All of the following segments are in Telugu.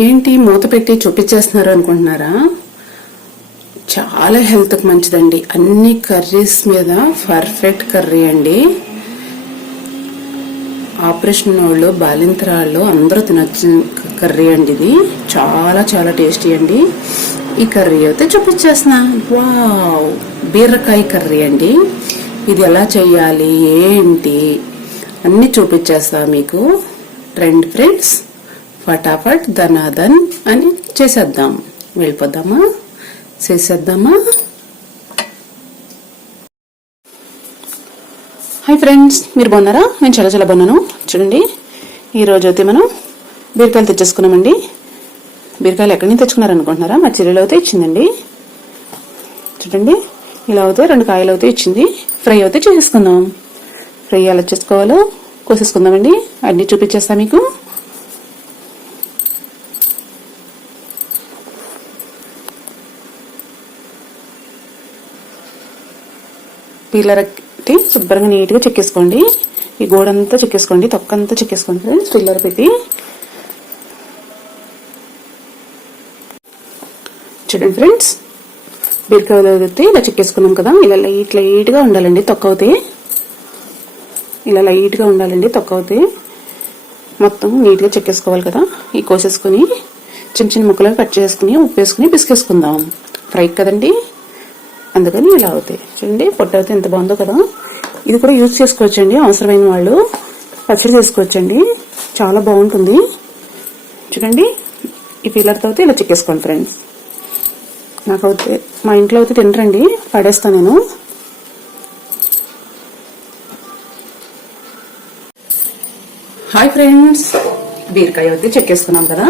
ఏంటి మూత పెట్టి చూపించేస్తున్నారు అనుకుంటున్నారా? చాలా హెల్త్కి మంచిదండి. అన్ని కర్రీస్ మీద పర్ఫెక్ట్ కర్రీ అండి. ఆపరేషన్ వాళ్ళు, బాలింతరాళ్ళు అందరూ తినొచ్చు కర్రీ అండి. ఇది చాలా చాలా టేస్టీ అండి. ఈ కర్రీ అయితే చూపించేస్తున్నా. వావ్, బీరకాయ కర్రీ అండి. ఇది ఎలా చేయాలి ఏంటి అన్ని చూపించేస్తా మీకు. రండి ఫ్రెండ్స్, ఫటాఫట్ ధనాధన్ అని చేసేద్దాం. వెళ్ళిపోద్దామా, చేసేద్దామా? హాయ్ ఫ్రెండ్స్, మీరు బాగున్నారా? నేను చాలా చాలా బాగున్నాను. చూడండి, ఈరోజు అయితే మనం బీరకాయలు తెచ్చేసుకున్నామండి. బీరకాయలు ఎక్కడి నుంచి తెచ్చుకున్నారనుకుంటున్నారా? మా చెల్లెలు అయితే ఇచ్చిందండి. చూడండి, ఇలా అవుతాయి, 2 కాయలు అయితే ఇచ్చింది. ఫ్రై అయితే చేసేసుకుందాం. ఫ్రై ఎలా చేసుకోవాలో కోసేసుకుందామండి. అన్నీ చూపించేస్తా మీకు. పీలర్ పెట్టి శుభ్రంగా నీట్గా చెక్కేసుకోండి. ఈ గోడంతా చెక్కేసుకోండి, తొక్కంతా చెక్కేసుకోండి ఫ్రెండ్స్. పీలర్ పెట్టి చూడండి ఫ్రెండ్స్, బీరకాయలు అయితే ఇలా చెక్కేసుకున్నాం కదా. ఇలా లైట్గా ఉండాలండి తొక్క అవుతే. ఇలా లైట్గా ఉండాలండి తొక్క అవుతే. మొత్తం నీట్గా చెక్కేసుకోవాలి కదా. ఈ కోసేసుకుని చిన్న చిన్న ముక్కలుగా కట్ చేసుకుని ఉప్పు వేసుకుని పిసికేసుకుందాం. ఫ్రై కదండి, అందుకని ఇలా అవుతాయి. చూడండి, పొట్టు అయితే ఎంత బాగుందో కదా. ఇది కూడా యూజ్ చేసుకోవచ్చండి, అవసరమైన వాళ్ళు పచ్చడి చేసుకోవచ్చండి, చాలా బాగుంటుంది. చూడండి, ఈ పీలర్తో అయితే ఇలా చెక్కేసుకోండి ఫ్రెండ్స్. నాకైతే మా ఇంట్లో అయితే తినరండి, పడేస్తాను నేను. హాయ్ ఫ్రెండ్స్, బీరకాయ అయితే చెక్కేసుకున్నాం కదా.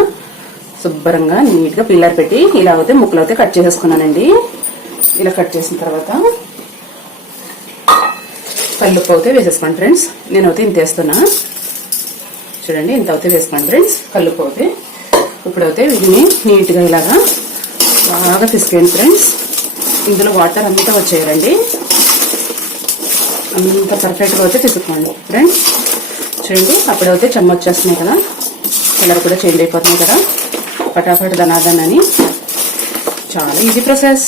శుభ్రంగా నీట్గా పీలర్ పెట్టి ఇలా అయితే ముక్కలు అయితే కట్ చేసేసుకున్నానండి. ఇలా కట్ చేసిన తర్వాత కల్లుప్పు అయితే వేసేసుకోండి ఫ్రెండ్స్. నేనైతే ఇంత వేస్తున్నా. చూడండి, ఇంత అయితే వేసుకోండి ఫ్రెండ్స్ కల్లుప్పు అయితే. ఇప్పుడైతే వీటిని నీట్గా ఇలాగా బాగా తీసుకెళ్ళండి ఫ్రెండ్స్. ఇందులో వాటర్ అంతా వచ్చేయాలండి, అంత పర్ఫెక్ట్గా అయితే తీసుకోండి ఫ్రెండ్స్. చూడండి, అప్పుడైతే చెమ్మ వచ్చేస్తున్నాయి కదా, కలర్ కూడా చేంజ్ అయిపోతుంది కదా. ఫటాఫట్ ధనాధన్ అని చాలా ఈజీ ప్రాసెస్.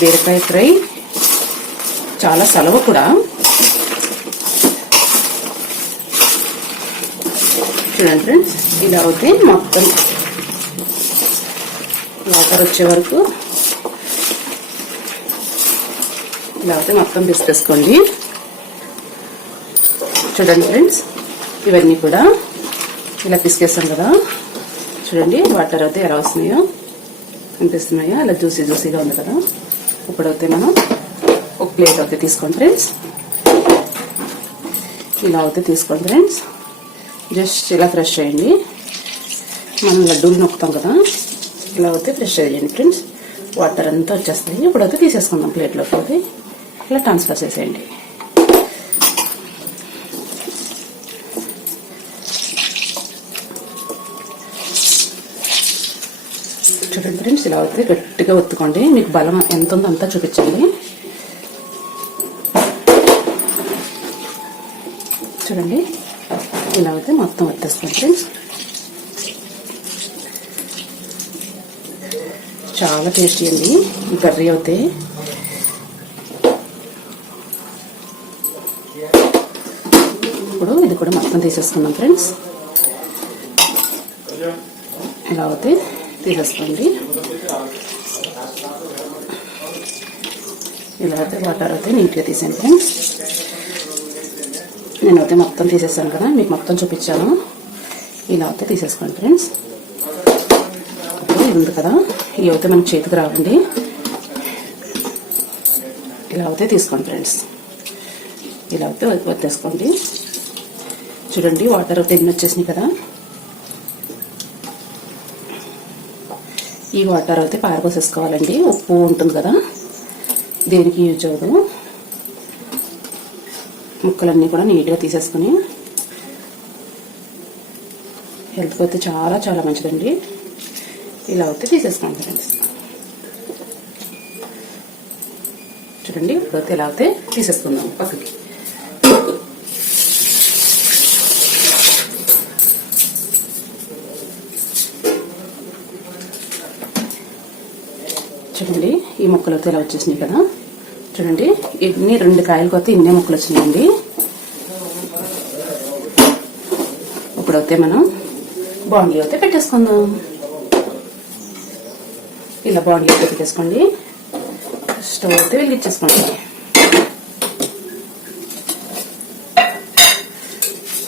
బీరకాయ ఫ్రై చాలా సలవ కూడా. చూడండి ఫ్రెండ్స్, ఇలా అవుతే మొత్తం వాటర్ వచ్చే వరకు ఇలా అయితే మొత్తం పిసికేసుకోండి. చూడండి ఫ్రెండ్స్, ఇవన్నీ కూడా ఇలా పిసికేస్తాం కదా. చూడండి, వాటర్ అయితే ఎలా వస్తున్నాయో అనిపిస్తున్నాయో, అలా జ్యూసీగా ఉంది కదా. ఇప్పుడైతే మనం ఒక ప్లేట్ అయితే తీసుకోండి ఫ్రెండ్స్. ఇలా అయితే తీసుకోండి ఫ్రెండ్స్. జస్ట్ ఇలా ఫ్రెష్ చేయండి. మనం లడ్డూలు నొక్కుతాం కదా, ఇలా అయితే ఫ్రెష్ చేయండి ఫ్రెండ్స్. వాటర్ అంతా వచ్చేస్తాయి. ఇప్పుడైతే తీసేసుకుందాం ప్లేట్లోకి. అయితే ఇలా ట్రాన్స్ఫర్ చేసేయండి. చూడండి ఫ్రెండ్స్, ఇలా అయితే గట్టిగా ఒత్తుకోండి. మీకు బలం ఎంత ఉందో అంతా చూపించండి. చూడండి, ఇలా అయితే మొత్తం వచ్చేసుకోండి ఫ్రెండ్స్. చాలా టేస్టీ అండి ఈ కర్రీ అయితే. ఇప్పుడు ఇది కూడా మొత్తం తీసేసుకున్నాం ఫ్రెండ్స్. ఇలా అయితే తీసేసుకోండి. ఇలా అయితే వాటర్ అయితే నీట్గా తీసాను ఫ్రెండ్స్. నేనైతే మొత్తం తీసేసాను కదా, మీకు మొత్తం చూపించాను. ఇలా అయితే తీసేసుకోండి ఫ్రెండ్స్. ఇది ఉంది కదా, ఇవి అయితే మనకి చేతికి రావండి. ఇలా అయితే తీసుకోండి ఫ్రెండ్స్. ఇలా అయితే వదిలేసుకోండి. చూడండి, వాటర్ అయితే ఎన్ని వచ్చేసినాయి కదా. ఈ వాటర్ అయితే పారపోసేసుకోవాలండి. ఉప్పు ఉంటుంది కదా, దేనికి యూజ్ అవ్వదు. ముక్కలన్నీ కూడా నీట్గా తీసేసుకుని, హెల్త్కి అయితే చాలా చాలా మంచిదండి. ఇలా అయితే తీసేసుకోండి ఫ్రెండ్స్. చూడండి, ఇప్పుడైతే ఇలా అయితే తీసేసుకుందాం పక్కకి. చూడండి ఈ ముక్కలు అయితే ఇలా వచ్చేసినాయి కదా. చూడండి ఇన్ని 2 కాయలు కొత్త ఇన్నే ముక్కలు వచ్చినాయండి. ఇప్పుడైతే మనం బాండ్లీ అయితే పెట్టేసుకుందాం. ఇలా బాండ్లీ అయితే పెట్టేసుకోండి. స్టవ్ అయితే వెలిగించేసుకోండి.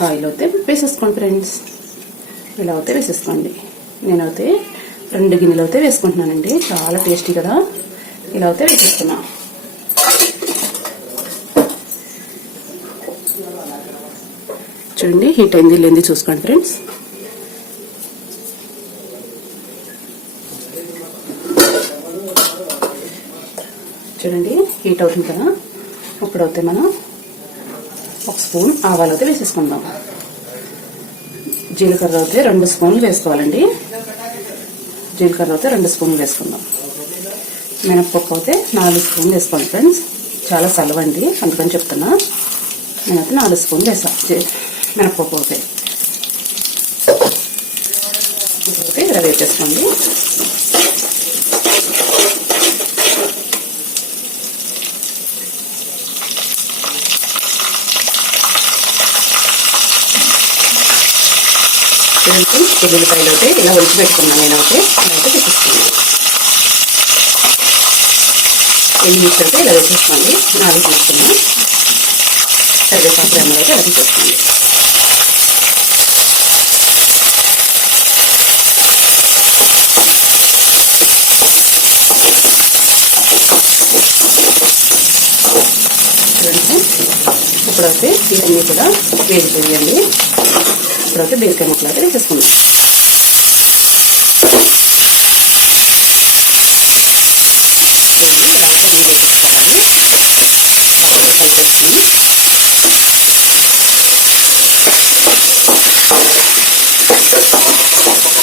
ఆయిల్ అయితే వేసేసుకోండి ఫ్రెండ్స్. ఇలా అయితే వేసేసుకోండి. నేనైతే 2 గిన్నెలు అయితే వేసుకుంటున్నానండి. చాలా టేస్టీ కదా. ఇలా అయితే వేసేస్తున్నా. చూడండి హీట్ అయింది లేనిది చూసుకోండి ఫ్రెండ్స్. చూడండి హీట్ అవుతుంది కదా. ఇప్పుడైతే మనం 1 స్పూన్ ఆవాలు అయితే వేసేసుకుందాం. జీలకర్ర అయితే 2 స్పూన్లు వేసుకోవాలండి. జీలకర్ర అయితే 2 స్పూన్లు వేసుకుందాం. మినప్పప్పు అయితే 4 స్పూన్లు వేసుకోండి ఫ్రెండ్స్. చాలా సలవండి అందుకని చెప్తున్నా. నేనైతే 4 స్పూన్లు వేసాను మినప్పప్పు అయితే. ఇప్పుడైతే ఇలా వేసేసుకోండి. ఎల్లుల్లిపాయలు అయితే ఇలా ఒలిచి పెట్టుకున్నాను. నేనైతే ఇలా పెట్టేసుకోండి. ఎల్లుల్లిపాయలు అయితే ఇలా వేసేసుకోండి. 4 తీసుకున్నాను. కరివేపాకు రెమ్మలు అయితే ఇలా తీసేసుకోండి. ఇప్పుడైతే ఇవన్నీ కూడా వేగిపోయండి. ఇప్పుడైతే బీరకాయ ముక్కలు అయితే వేసేసుకుందాం.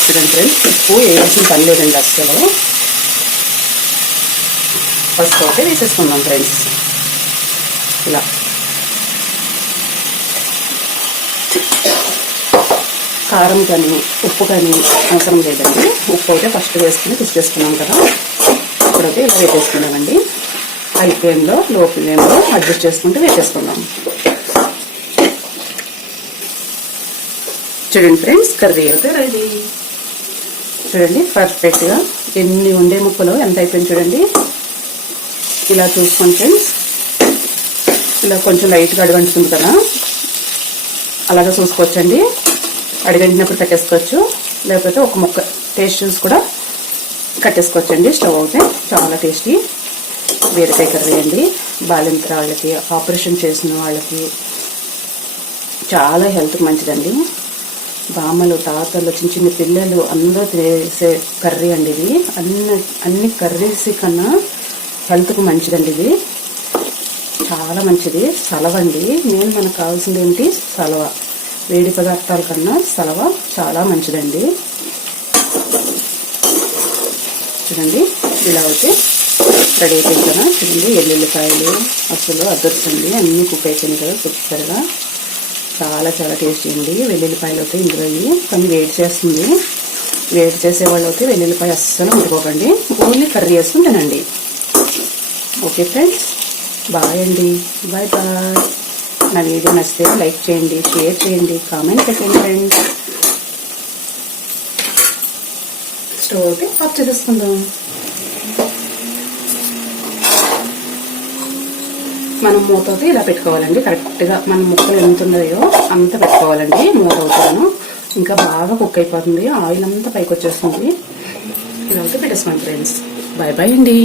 చూడండి ఫ్రెండ్స్ ఉప్పు వేయాల్సిన పని లేదండి అసలు. ఫస్ట్ అయితే వేసేసుకుందాం ఫ్రెండ్స్. ఇలా కారం కానీ ఉప్పు కానీ అవసరం లేదండి. ఉప్పు అయితే ఫస్ట్ వేసుకుని తీసుకేసుకున్నాం కదా. ఇప్పుడైతే ఇలా వేసేసుకున్నామండి. హై ఫ్లేమ్లో లో ఫ్లేమ్లో అడ్జస్ట్ చేసుకుంటూ వేసేసుకుందాం. చూడండి ఫ్రెండ్స్ కర్రీ అయితే రెడీ. చూడండి పర్ఫెక్ట్గా ఎన్ని ఉండే ముక్కలు ఎంత అయిపోయింది చూడండి. ఇలా చూసుకోండి ఫ్రెండ్స్. ఇలా కొంచెం లైట్గా అడుగంటుతుంది కదా, అలాగా చూసుకోవచ్చండి. అడిగంటినప్పుడు కట్టేసుకోవచ్చు, లేకపోతే ఒక ముక్క టేస్ట్ చూసి కూడా కట్టేసుకోవచ్చండి. స్టవ్ అయితే చాలా టేస్టీ బీరకాయ కర్రీ అండి. బాలింతర వాళ్ళకి, ఆపరేషన్ చేసిన వాళ్ళకి చాలా హెల్త్కి మంచిదండి. బామ్మలు, తాతలు, చిన్న చిన్న పిల్లలు అందరూ తినేసే కర్రీ అండి ఇది. అన్ని కర్రీస్ కన్నా హెల్త్కు మంచిదండి ఇది. చాలా మంచిది. సలవండి మెయిన్ మనకు కావాల్సింది ఏంటి? సలవ. వేడి పదార్థాల కన్నా సలవ చాలా మంచిదండి. చూడండి ఇలా అయితే రెడీ అయిపోయింది కదా. చూడండి ఎల్లుల్లిపాయలు అసలు అద్దొచ్చండి, అన్నీ కుక్ అయిపోయింది కదా సూపర్గా. చాలా చాలా టేస్టీ అండి. వెల్లుల్లిపాయలు అయితే ఇందులో కొన్ని వేడి చేస్తుంది. వేడి చేసేవాళ్ళు అయితే వెల్లుల్లిపాయ అస్సలు ముట్టుకోకండి, ఓన్లీ కర్రీ వేసుకుని తినండి. ఓకే ఫ్రెండ్స్, బాయ్ అండి. Bye bye. నా వీడియో నచ్చితే లైక్ చేయండి, షేర్ చేయండి, కామెంట్ పెట్టండి ఫ్రెండ్స్. స్టవ్ అయితే ఆఫ్ చేసేసుకుందాం. మనం మూత అయితే ఇలా పెట్టుకోవాలండి. కరెక్ట్గా మన ముక్కలు ఎంత ఉన్నాయో అంత పెట్టుకోవాలండి. మూత అవుతాను ఇంకా బాగా కుక్ అయిపోతుంది, ఆయిల్ అంతా పైకి వచ్చేస్తుంది. ఇలా అయితే పెట్టేసుకోండి ఫ్రెండ్స్. బాయ్ బాయ్ అండి.